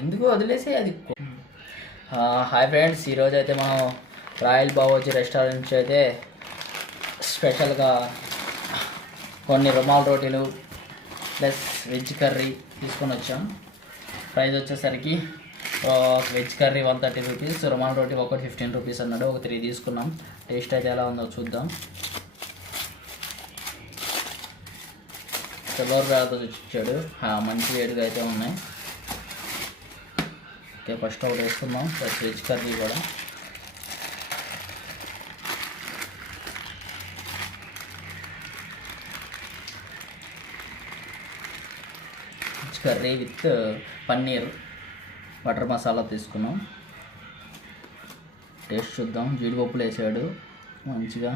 ఎందుకు వదిలేసి అది. హాయ్ ఫ్రెండ్స్, ఈరోజు అయితే మనం రాయల్ బావోజీ రెస్టారెంట్ నుంచి అయితే స్పెషల్గా కొన్ని రుమాల్ రోటీలు ప్లస్ వెజ్ కర్రీ తీసుకొని వచ్చాం. ప్రైస్ వచ్చేసరికి వెజ్ కర్రీ 130 రూపీస్, రుమాల్ రోటీ ఒకటి 15 రూపీస్ అన్నాడు. ఒక 3 తీసుకున్నాం. టేస్ట్ అయితే ఎలా ఉందో చూద్దాం. సిల్వర్ బ్యాగ్తో ఇచ్చాడు, మంచి వేడిగా అయితే ఉన్నాయి. ఓకే, ఫస్ట్ ఒకటి వేసుకుందాం. ప్లస్ వెజ్ కర్రీ కూడా. Veg curry with paneer butter masala తీసుకున్నాం. టేస్ట్ చూద్దాం. జీడిపప్పులు వేసాడు మంచిగా.